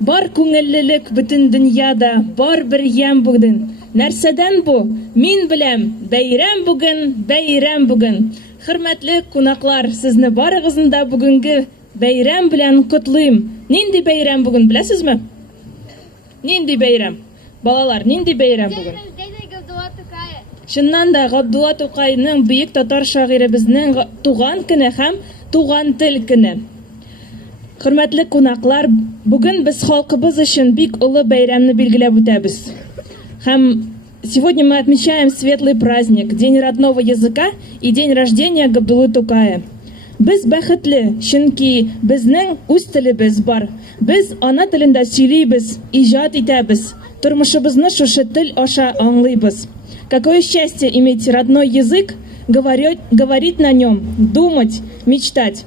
Бар күңеллелек бөтен дөньяда, бар бер ям бүген. Нәрсәдән бу? Мин беләм, бәйрәм бүген, бәйрәм бүген. Хөрмәтле кунаклар, сезне барыгызны да бүгенге бәйрәм белән котлыйм. Нинди бәйрәм бүген, беләсезме? Нинди бәйрәм? Балалар, нинди бәйрәм бүген? Чыннан да Габдулла Тукайның бөек татар шагыйребезнең туган көне һәм туган тел көне. Хөрмәтле кунаклар, бүген без халкыбыз өчен бик улы бәйрәмне билгеләп үтәбез. Һәм сегодня мы отмечаем светлый праздник, День родного языка и день рождения Габдуллы Тукая. Без бәхетле, чөнки безнең үз телебез бар. Без ана телендә сөйлибез, иҗат итәбез. Тормышыбызны шушы тел аша аңлыйбыз. Какое счастье иметь родной язык, говорить на нем, думать, мечтать.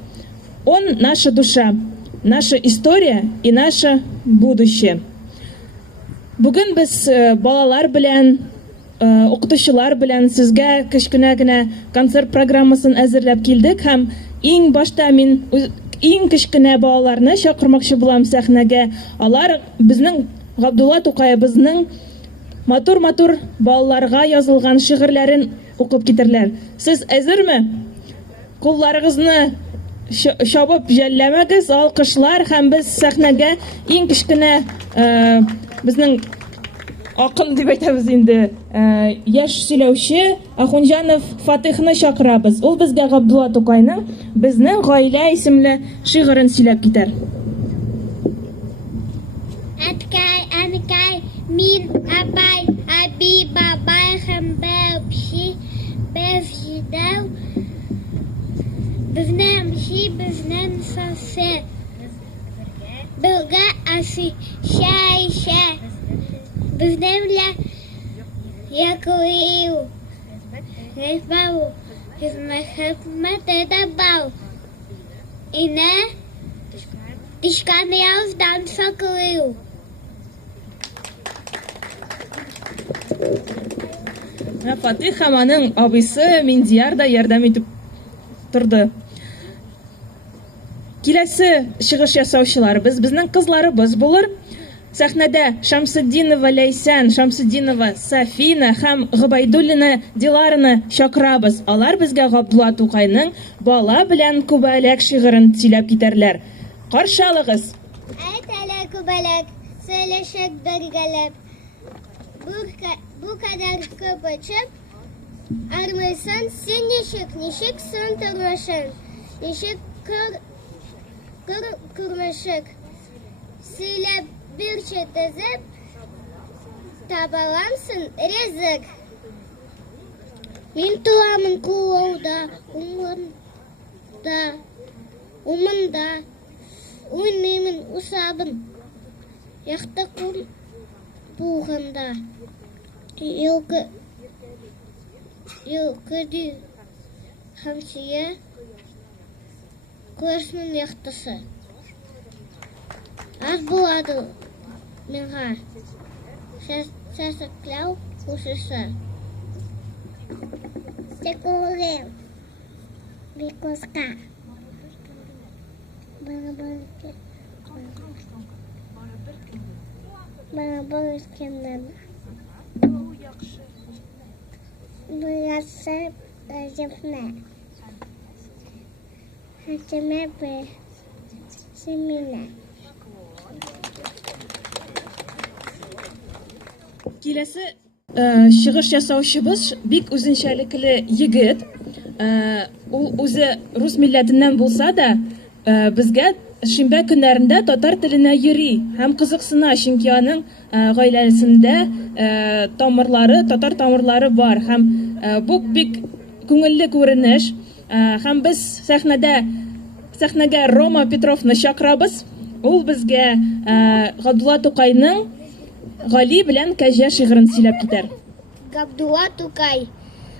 Он наша душа, наша история и наше будущее. Бүген без балалар белән, укытучылар белән сезгә кечкенә генә концерт программасын әзерләп килдек һәм иң башта мин иң кечкенә балаларны чакырмакчы булам сәхнәгә. Алар безнең Габдулла Тукайыбызның матур-матур балаларга язылган шигырьләрен укып китерләр. Сез әзерме? Кулларыгызны чабып жәлләмәгез, алкышлар һәм без сәхнәгә иң кечкенә безнең акын дип әйтәбез инде, яшь сөйләүче Ахунҗанов Фатихны чакырабыз. Ул безгә Габдулла Тукайның безнең гаилә исемле шигырен сөйләп китәр. Әткәй, әнкәй, мин, апай, аби, бабай һәм бәпши, бәфҗидәү, безнең ши, безнең сасы. Бергә ашый, шәй, безнең белән яклыйу. Хезбау, хезмәт эдәбау. Инә тишканы яуздан саклыйу. Фатих һәм аның абыйсы Миндияр да ярдәм итеп торды. Киләсе чыгыш ясаучылар безнең кызларыбыз булыр. Сәхнәдә Шамсетдинова Ләйсән, Шамсетдинова Сафина һәм Гыбайдуллина Дилараны чакырабыз. Алар безгә Габдулла Тукайның бала белән күбәләк шигырен сөйләп китәрләр. Каршы алыгыз. Әйтәләр күбәләк, сөйләшәк бергәләп. Бу кадәр күп очып, армыйсан син ничек сын тормышын, ничек күрмешек. Сөйләп бирче тезеп, табаламсың ризык. Мин туламын кулауда, умында, уйнаймын усабын, яқты кул буғында. Йылқыды хамсия, көрсінің яқтысы. Аз болады миңа, сәсікләу ұшысы. Секулем, бекосқа. Бана бір өскеннен. Бұясы әжіпне. Әжіме бір семіне. Киләсе чыгыш ясаучыбыз бик үзенчәлекле егет. Ул үзе рус милләтеннән булса да, безгә шимбә көннәрендә татар теленә йөри һәм кызыксына, чөнки аның гаиләсендә татар тамырлары бар һәм бу бик күңелле күренеш. Һәм без сәхнәгә Рома Петровны чакырабыз. Ул безгә Габдулла Тукайның Гали белән кәҗә шигырен сөйләп китәр. Габдулла Тукай,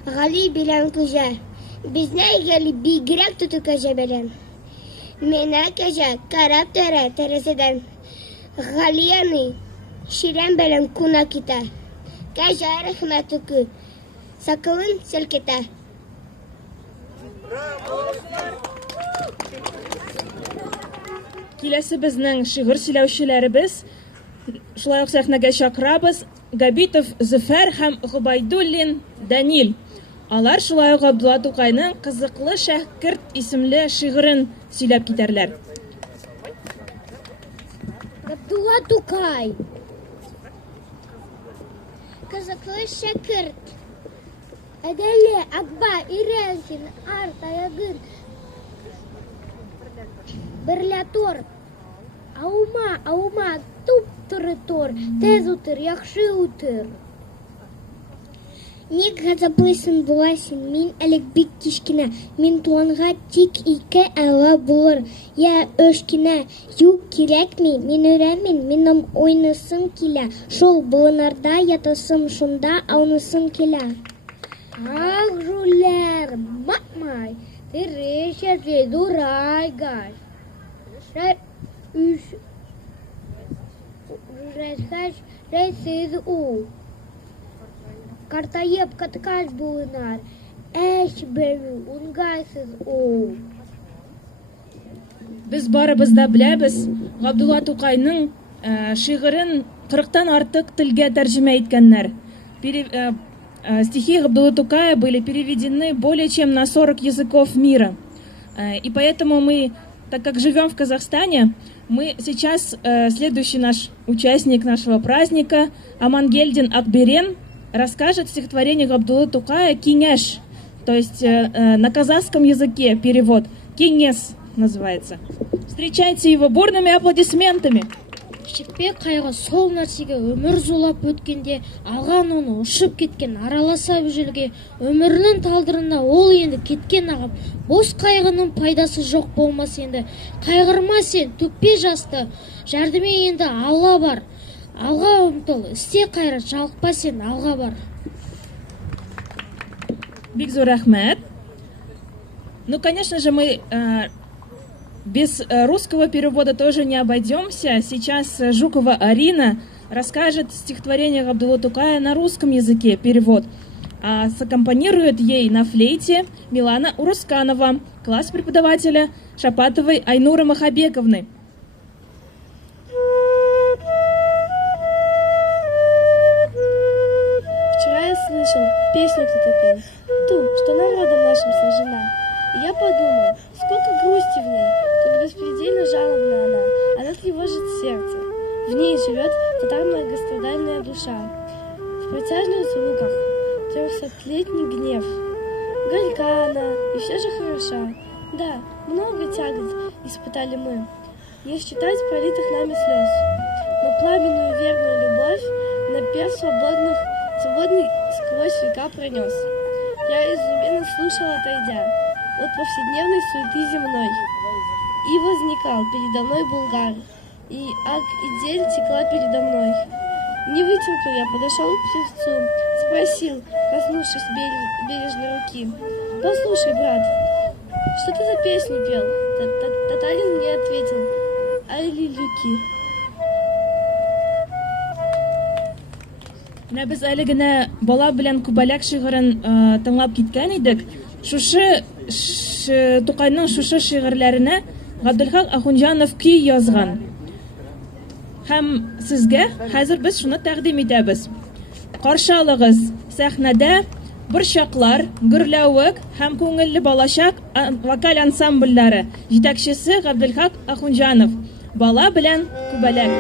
Гали белән кәҗә. Безне Гали бигрәк тоту кәҗә белән. Менә кәҗә карап тора тәрәзәдән. Галияны ширән белән куна китә. Кәҗә рәхмәт үкү. Сакылын селкетә. Киләсе безнең шигырь сөйләүчеләребез, шулай ук сәхнәгә чакырабыз, Габитов Зөфәр һәм Гобайдуллин Данил. Алар шулай ук Габдулла Тукайның «Кызыклы шәкерт» исемле шигырен сөйләп китәрләр. Габдулла Тукай. Кызыклы шәкерт. Әдәле, Акба, Иренсин, Арт, Аягыр. Берлә тор. Аума, туп туры тор. Тез утыр, яхшы утыр. Ник газаплыйсың буласың, мин әлек бик кичкенә. Мин туганга тик 2 айлар булыр. Я 3 кенә. Юк, кирәкми, мин өйрәнмим, минем ойнысым килә. Шул болынарда ятасым, шунда аунысым килә. Ах, жулер, мамай, ты реши, дурай, гай. Рейсіз у. Картайып каткаш булынар. Әш беру, унгайсыз у. Без барыбыз да беләбез, Габдулла Тукайның шигырен 40-тан артык телгә тәрҗемә иткәннәр. Стихи Габдуллы Тукая были переведены более чем на 40 языков мира. И поэтому мы, так как живем в Казахстане, мы сейчас, следующий наш участник нашего праздника, Амангельдин Акберен, расскажет стихотворение Габдуллы Тукая «Кеңеш», то есть на казахском языке перевод «Кеңес» называется. Встречайте его бурными аплодисментами. Шекпе қайғы сол нәрсеге өмір зулап өткенде, алған оны ұшып кеткен араласа бүжілге, өмірінің талдырына ол енді кеткен ағып, бос қайғының пайдасы жоқ болмас енді. Қайғырма сен, төкпе жасты, жәрдеме енді Алла бар. Алға ұмтыл, істе қайрат, жалықпа сен, алға бар. Бик зор рахмет. Ну, конечно же, мы без русского перевода тоже не обойдемся. Сейчас Жукова Арина расскажет стихотворение Габдуллы Тукая на русском языке, перевод. А саккомпанирует ей на флейте Милана Урусканова, класс преподавателя Шапатовой Айнуры Махабековны. Вчера я слышал, песню кто-то пел, ту, что народом нашим сложена. И я подумал, сколько грусти в ней, как беспредельно жалобна она, она тревожит сердце. В ней живет та многострадальная душа. В протяжных звуках 300-летний гнев. Горька она, и все же хороша. Да, много тягот испытали мы, не считать пролитых нами слез. Но пламенную верную любовь напев свободный сквозь века пронес. Я изумленно слушал, отойдя от повседневной суеты земной. И возникал передо мной Булгар, и Ак-Идель текла передо мной. Не вытерпел я, подошел к певцу, спросил, коснувшись бережной руки: «Послушай, брат, что ты за песню пел?» Татарин мне ответил: «Ай-ли-люки». Менә без әле генә бала белән күбәләк шигырен тыңлап киткән идек. Шушы Тукайның шушы шигырьләренә Габделхак Ахунҗанов көй язган. Һәм сезгә хәзер без шуны тәкъдим итәбез. Каршы алыгыз, сәхнәдә борчаклар, гөрләвек һәм күңелле балачак вокаль ансамбльләре җитәкчесе Габделхак Ахунҗанов. Бала белән күбәләк.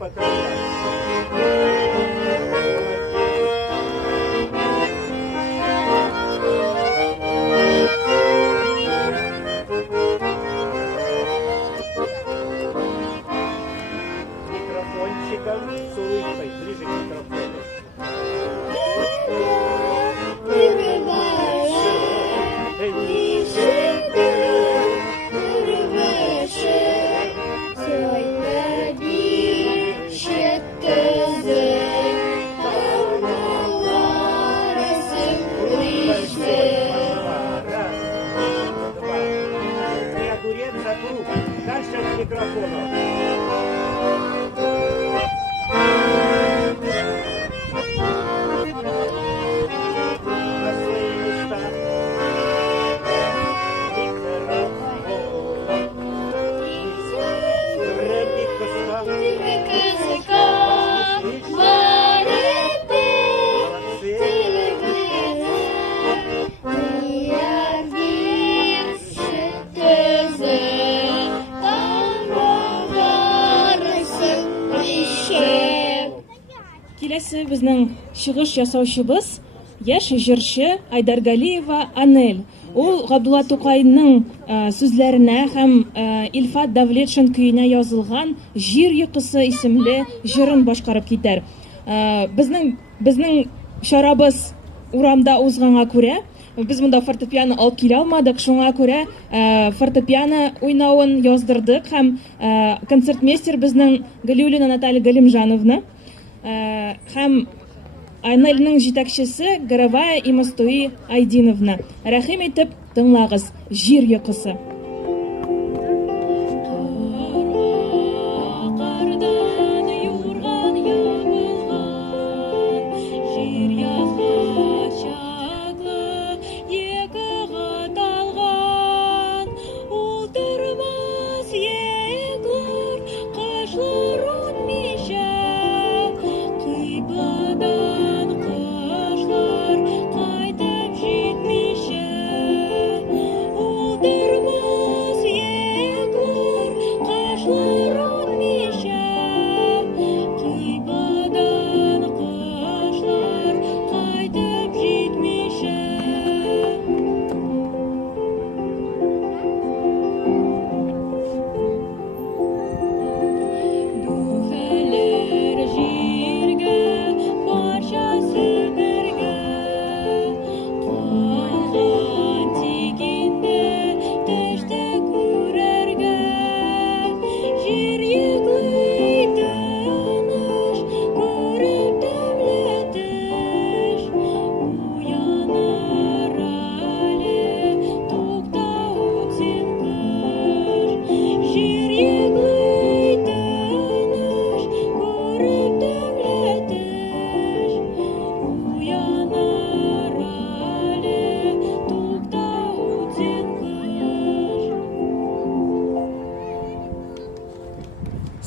поздравляю. Микрофончиком с улыбкой ближе к микрофону. Дальше к микрофону. На свои места. Келесі біздің шығыш жасаушыбыз яш жыршы Айдаргалиева Анель. Ол Ғабдулла Тоқайның сүзләренә һәм Илфат Давлетшин көенә язылган «Жир йокысы» исемле жырын башкарып китәр. Безнең шарабыз урамда узганга күрә, без монда фортепиано алып килә алмадык, шуңа күрә фортепиано уйнавын яздырдык һәм концертмейстер безнең Галиуллина Наталья Галимжановна һәм Анельнең җитәкчесе Горовая и Мостуи Айдиновна. Рәхим итеп тыңлагыз «Җир йокысы».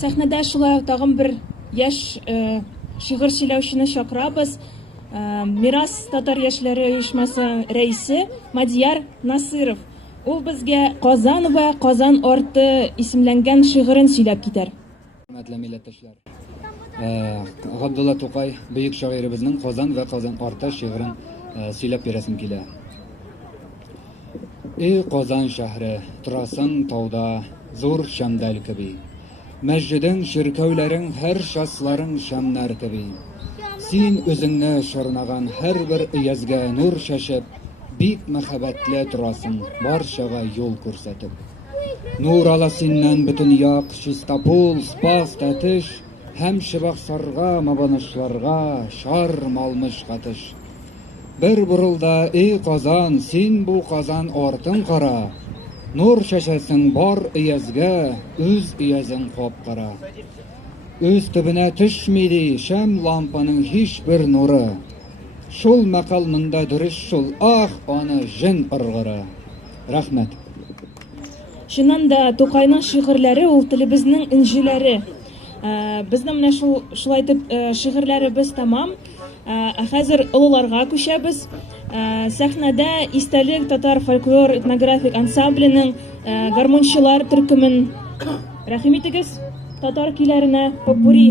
Сәхнәдә шулай тагын бер яшь шигырь сөйләүчене чакырабыз. Мирас татар яшьләре оешмасы рәисе Мадияр Насыров. Ул безгә Казан ва Казан арты исемләнгән шигырен сөйләп китәр. Хөрмәтле милләттәшләр. Габдулла Тукай бөек шагыйребезнең Казан ва Казан арты шигырен сөйләп бирәсем килә. Эй Казан шәһре, торасың тауда, зур шәмдәл кеби. Мәсҗидең, ширкәүләрең, һәр шасларың шәмнәр кеби. Син үзеңне шарнаган һәр бер өязгә нур шәшеп, бик мәхәббәтле торасың, барчага юл күрсәтеп. Нур ала синнән бөтен як, Чистопол, Спас, Тәтеш, һәм Чыбаксарга, Мабанышларга, шар малмыш катыш. Бер бурылда, эй Казан, син бу Казан артын кара. Нур шәшәсең бар өязгә, үз өязең капкара. Үз төбенә төшмиди шәм лампаның һич бер нуры. Шул мәкал монда дөрес шул, ах, аны җен ыргыры. Рәхмәт. Шуннан да Тукайның шигырьләре ул телебезнең инҗиләре. Безнең менә шулай итеп шигырьләребез тамам. Хәзер олыларга күчәбез. Сәхнәдә истәлек татар фольклор этнографик ансамбленең гармончылар төркемен рәхим итегез. татар көйләренә попури.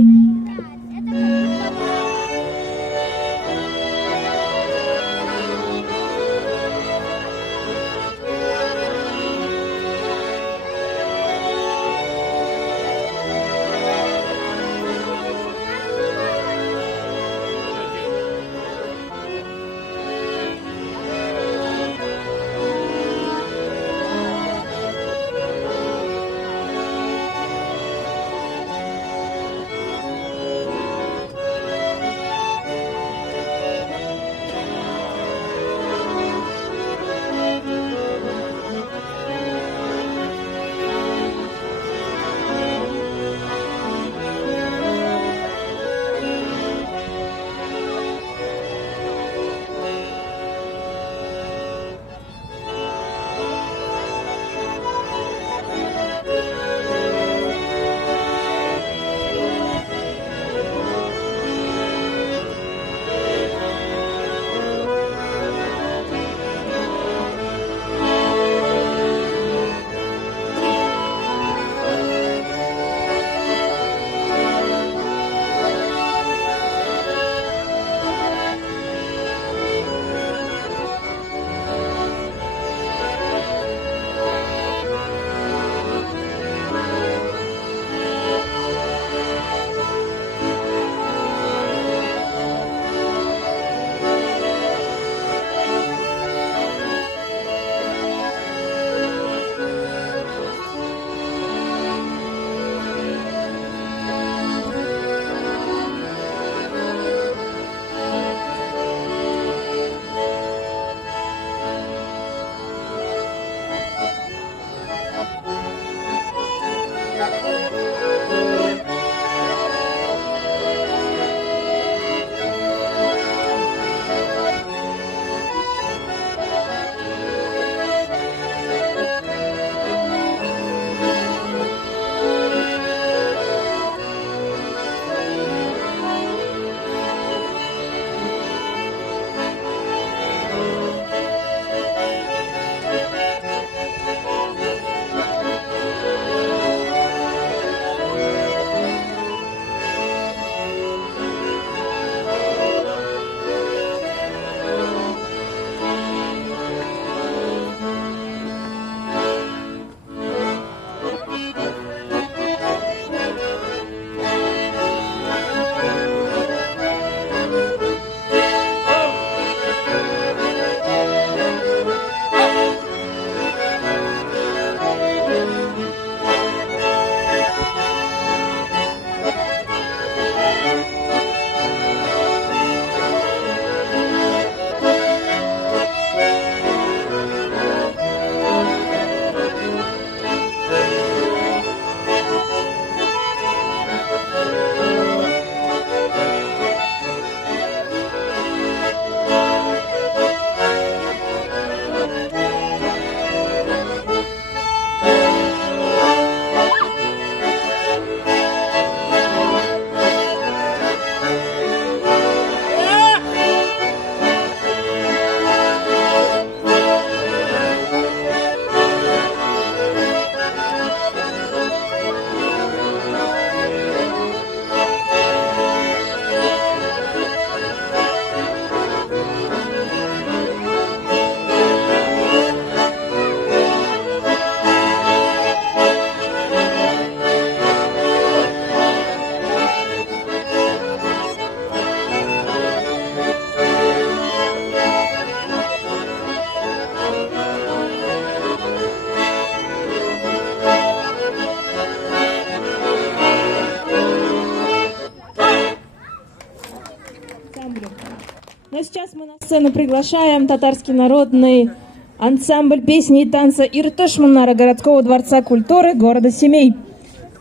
Но сейчас мы на сцену приглашаем татарский народный ансамбль песни и танца «Иртыш Муннара» городского дворца культуры города Семей.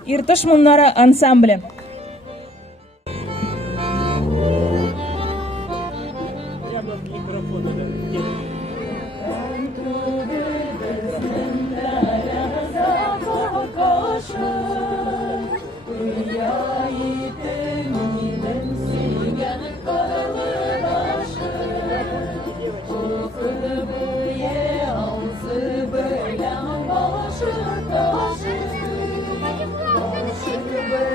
«Иртыш Муннара» ансамбля. Başı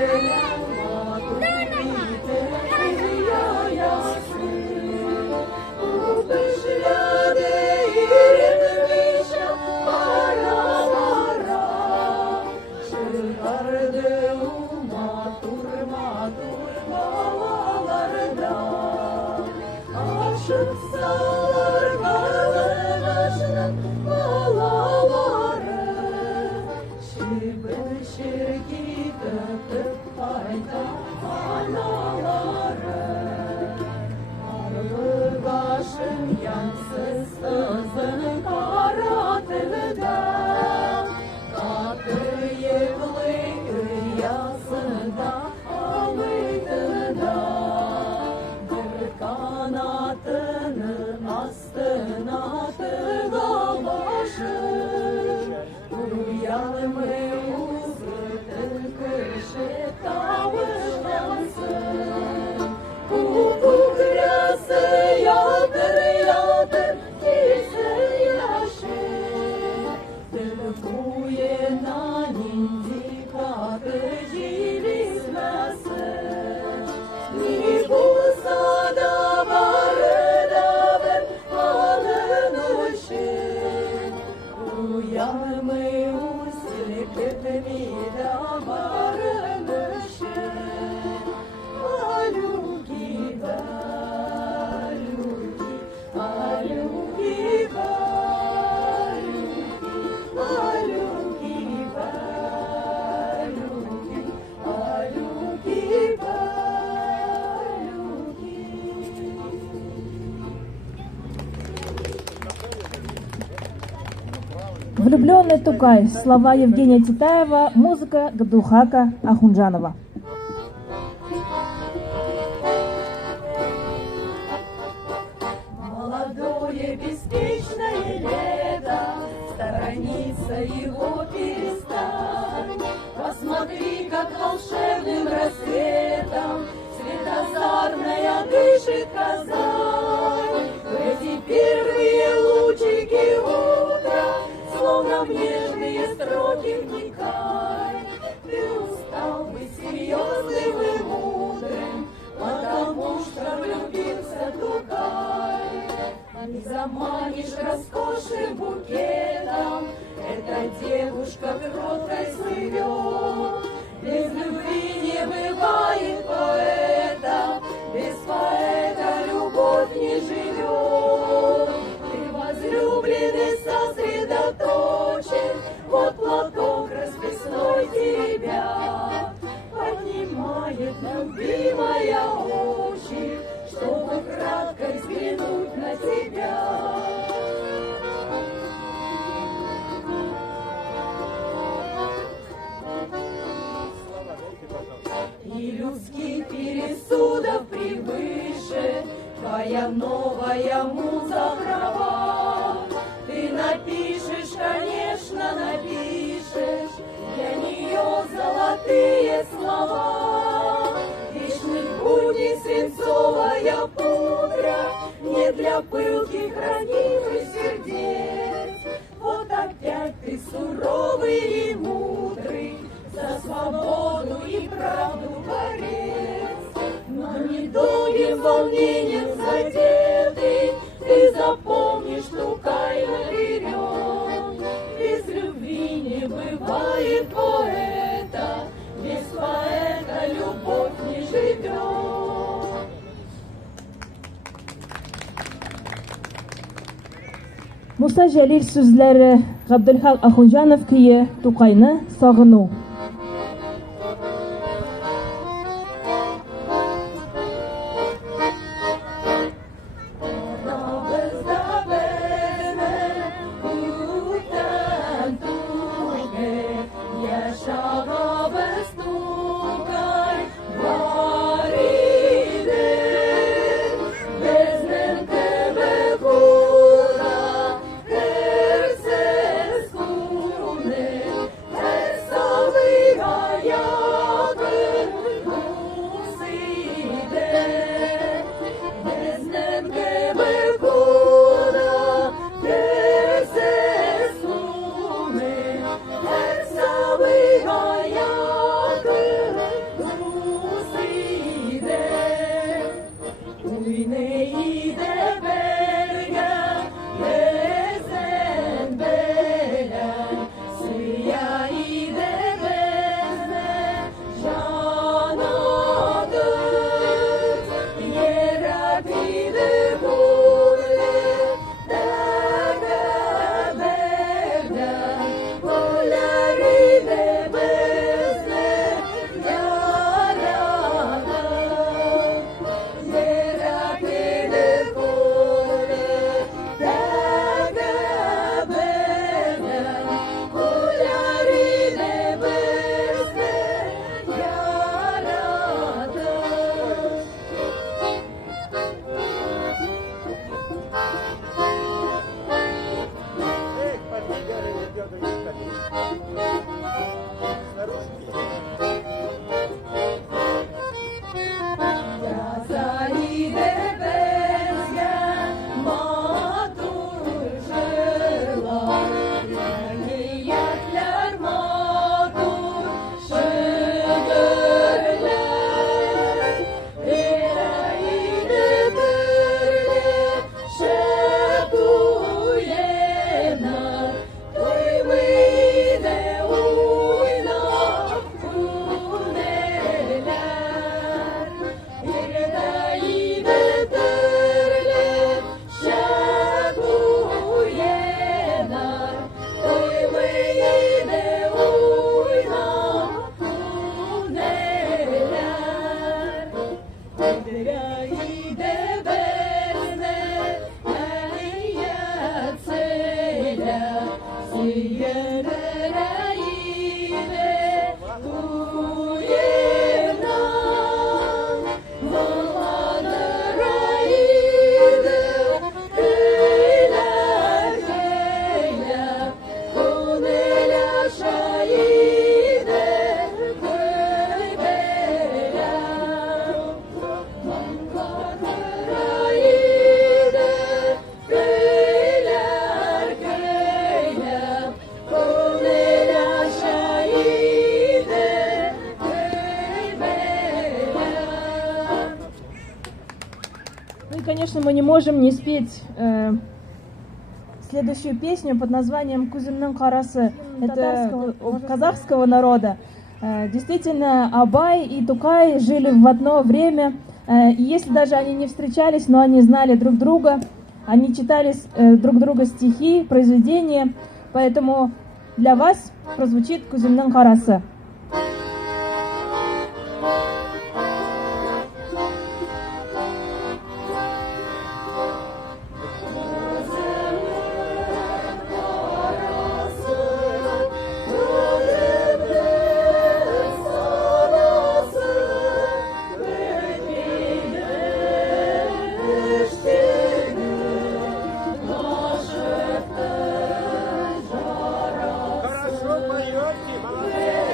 Влюбленный Тукай. Слова Евгения Титаева. Музыка Габдулхака Ахунжанова. Молодое беспечное лето, сторониться его перестань. Посмотри, как волшебным рассветом светозарная дышит Казань. В эти первые лучики утра, словно в нежные строки вникай. Ты устал быть серьезным и мудрым, потому что влюбился Тукай. Не заманишь роскошным букетом, эта девушка кроткой слывет. Без любви не бывает поэта, без поэта любовь не живет. Ты возлюбленный сосредоточен, вот платок расписной тебя поднимает любимая очи, чтобы кратко взглянуть на тебя. И людских пересудов превыше твоя новая муза права. Ты напишешь, конечно, напишешь для нее золотые слова. Вечных будней свинцовая пудра не для пылких ранимых сердец. Вот опять ты суровый и мудрый, за свободу и правду борец. Но недолгим волнением задетый, ты запомнишь Тукай наперед. Без любви не бывает поэта, без поэта любовь не живет. Муса Җәлил сүзләре, Габделхак Ахунҗанов көе Тукайны сагыну. Безнен конечно, мы не можем не спеть следующую песню под названием «Кузимның карасы». Это казахского народа. Действительно, Абай и Тукай жили в одно время. И если даже они не встречались, но они знали друг друга, они читали друг друга стихи, произведения. Поэтому для вас прозвучит «Кузимның карасы». Хорошо поете, молодец.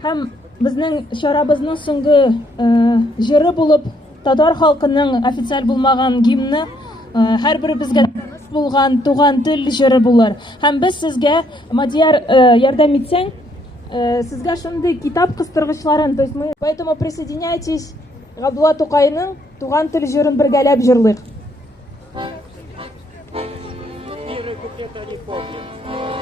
Һәм безнең чарабызның соңгы җыры булып татар халкының официаль булмаган гимны һәрберебезгә таныш булган туган тел җыры булыр. Һәм без сезгә, Мадияр, ярдәм итсәң, сезгә шундый китап кыстыргычларын, то есть мы поэтому присоединяйтесь, Габдулла Тукайның туган тел җырын бергәләп җырлыйк. Первый куплет они помнят.